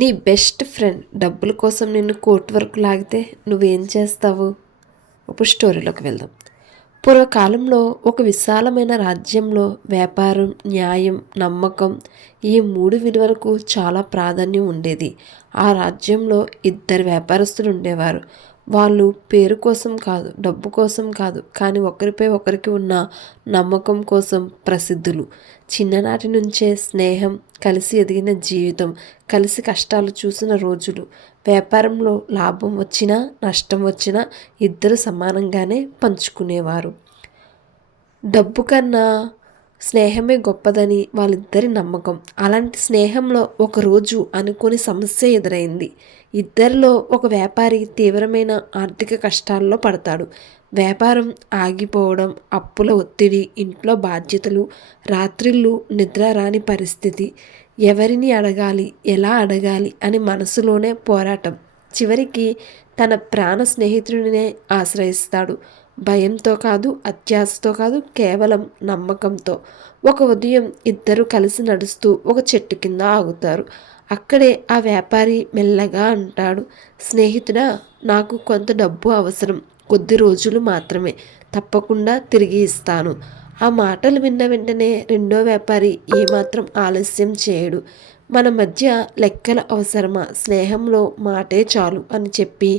నీ best friend డబ్బుల కోసం నిన్ను కోర్టు వరకు లాగితే నువ్వేం చేస్తావు? ఇప్పుడు స్టోరీలోకి వెళ్దాం. పూర్వకాలంలో ఒక విశాలమైన రాజ్యంలో వ్యాపారం, న్యాయం, నమ్మకం ఈ 3 విలువలకు చాలా ప్రాధాన్యం ఉండేది. ఆ రాజ్యంలో ఇద్దరు వ్యాపారస్తులు ఉండేవారు. వాళ్ళు పేరు కోసం కాదు, డబ్బు కోసం కాదు, కానీ ఒకరిపై ఒకరికి ఉన్న నమ్మకం కోసం ప్రసిద్ధులు. చిన్ననాటి నుంచే స్నేహం, కలిసి ఎదిగిన జీవితం, కలిసి కష్టాలు చూసిన రోజులు. వ్యాపారంలో లాభం వచ్చినా నష్టం వచ్చినా ఇద్దరు సమానంగానే పంచుకునేవారు. డబ్బు కన్నా స్నేహమే గొప్పదని వాళ్ళిద్దరి నమ్మకం. అలాంటి స్నేహంలో ఒకరోజు అనుకోని సమస్య ఎదురైంది. ఇద్దరిలో ఒక వ్యాపారి తీవ్రమైన ఆర్థిక కష్టాల్లో పడతాడు. వ్యాపారం ఆగిపోవడం, అప్పుల ఒత్తిడి, ఇంట్లో బాధ్యతలు, రాత్రిళ్ళు నిద్ర రాని పరిస్థితి. ఎవరిని అడగాలి, ఎలా అడగాలి అని మనసులోనే పోరాటం. చివరికి తన ప్రాణ స్నేహితుడినే ఆశ్రయిస్తాడు. భయంతో కాదు, అత్యాశతో కాదు, కేవలం నమ్మకంతో. ఒక ఉదయం ఇద్దరు కలిసి నడుస్తూ ఒక చెట్టు కింద ఆగుతారు. అక్కడే ఆ వ్యాపారి మెల్లగా అంటాడు, స్నేహితుడా, నాకు కొంత డబ్బు అవసరం, కొద్ది రోజులు మాత్రమే, తప్పకుండా తిరిగి ఇస్తాను. ఆ మాటలు విన్న వెంటనే రెండో వ్యాపారి ఏమాత్రం ఆలస్యం చేయడు. మన మధ్య లెక్కల అవసరమా, స్నేహంలో మాటే చాలు అని చెప్పి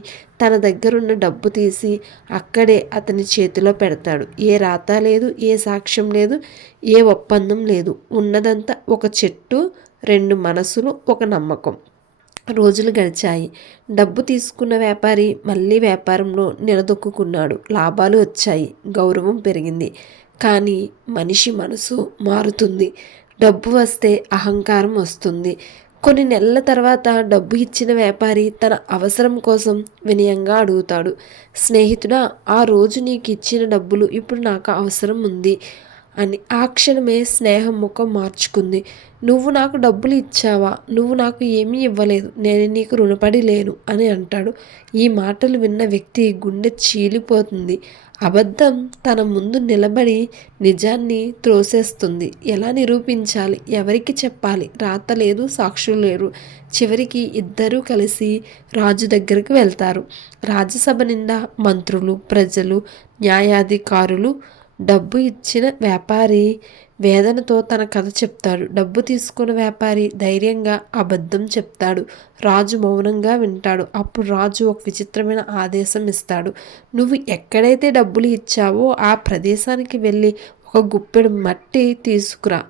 తన దగ్గరున్న డబ్బు తీసి అక్కడే అతని చేతిలో పెడతాడు. ఏ రాత లేదు, ఏ సాక్ష్యం లేదు, ఏ ఒప్పందం లేదు. ఉన్నదంతా ఒక చెట్టు, 2 మనసులు, ఒక నమ్మకం. రోజులు గడిచాయి. డబ్బు తీసుకున్న వ్యాపారి మళ్ళీ వ్యాపారంలో నిలదొక్కున్నాడు. లాభాలు వచ్చాయి, గౌరవం పెరిగింది. కానీ మనిషి మనసు మారుతుంది. డబ్బు వస్తే అహంకారం వస్తుంది. కొన్ని నెలల తర్వాత డబ్బు ఇచ్చిన వ్యాపారి తన అవసరం కోసం వినయంగా అడుగుతాడు, స్నేహితుడా, ఆ రోజు నీకు ఇచ్చిన డబ్బులు ఇప్పుడు నాకు అవసరం ఉంది అని. ఆ క్షణమే స్నేహం ముఖం మార్చుకుంది. నువ్వు నాకు డబ్బులు ఇచ్చావా? నువ్వు నాకు ఏమీ ఇవ్వలేదు, నేను నీకు రుణపడి లేను అని అంటాడు. ఈ మాటలు విన్న వ్యక్తి గుండె చీలిపోతుంది. అబద్ధం తన ముందు నిలబడి నిజాన్ని త్రోసేస్తుంది. ఎలా నిరూపించాలి, ఎవరికి చెప్పాలి? రాత లేదు, సాక్షులు లేరు. చివరికి ఇద్దరూ కలిసి రాజు దగ్గరికి వెళ్తారు. రాజ్యసభ నిండా మంత్రులు, ప్రజలు, న్యాయాధికారులు. డబ్బు ఇచ్చిన వ్యాపారి వేదనతో తన కథ చెప్తాడు. డబ్బు తీసుకున్న వ్యాపారి ధైర్యంగా అబద్ధం చెప్తాడు. రాజు మౌనంగా వింటాడు. అప్పుడు రాజు ఒక విచిత్రమైన ఆదేశం ఇస్తాడు. నువ్వు ఎక్కడైతే డబ్బులు ఇచ్చావో ఆ ప్రదేశానికి వెళ్ళి ఒక గుప్పెడు మట్టి తీసుకురా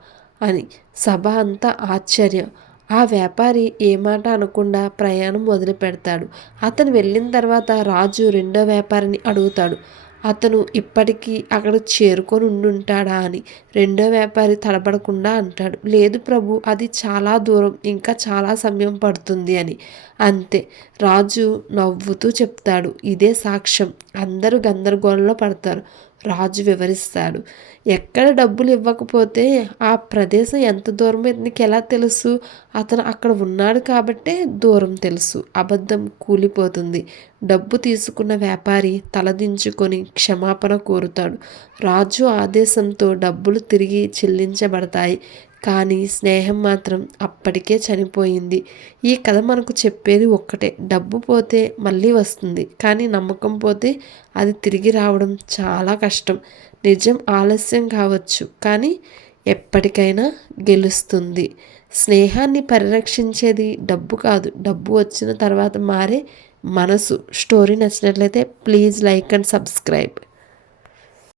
అని. సభ అంతా ఆశ్చర్యం. ఆ వ్యాపారి ఏ మాట అనకుండా ప్రయాణం మొదలు పెడతాడు. అతను వెళ్ళిన తర్వాత రాజు రెండో వ్యాపారిని అడుగుతాడు, అతను ఇప్పటికీ అక్కడ చేరుకొని ఉండుంటాడా అని. రెండో వ్యాపారి తడబడకుండా అంటాడు, లేదు ప్రభు, అది చాలా దూరం, ఇంకా చాలా సమయం పడుతుంది అని. అంతే. రాజు నవ్వుతూ చెప్తాడు, ఇదే సాక్ష్యం. అందరూ గందరగోళంలో పడతారు. రాజు వివరిస్తాడు, ఎక్కడ డబ్బులు ఇవ్వకపోతే ఆ ప్రదేశం ఎంత దూరమో ఇతనికి ఎలా తెలుసు? అతను అక్కడ ఉన్నాడు కాబట్టే దూరం తెలుసు. అబద్ధం కూలిపోతుంది. డబ్బు తీసుకున్న వ్యాపారి తలదించుకొని క్షమాపణ కోరుతాడు. రాజు ఆదేశంతో డబ్బులు తిరిగి చెల్లించబడతాయి. కానీ స్నేహం మాత్రం అప్పటికే చనిపోయింది. ఈ కథ మనకు చెప్పేది ఒక్కటే, డబ్బు పోతే మళ్ళీ వస్తుంది, కానీ నమ్మకం పోతే అది తిరిగి రావడం చాలా కష్టం. నిజం ఆలస్యం కావచ్చు, కానీ ఎప్పటికైనా గెలుస్తుంది. స్నేహాన్ని పరిరక్షించేది డబ్బు కాదు, డబ్బు వచ్చిన తర్వాత మారే మనసు. స్టోరీ నచ్చినట్లయితే ప్లీజ్ లైక్ అండ్ సబ్స్క్రైబ్.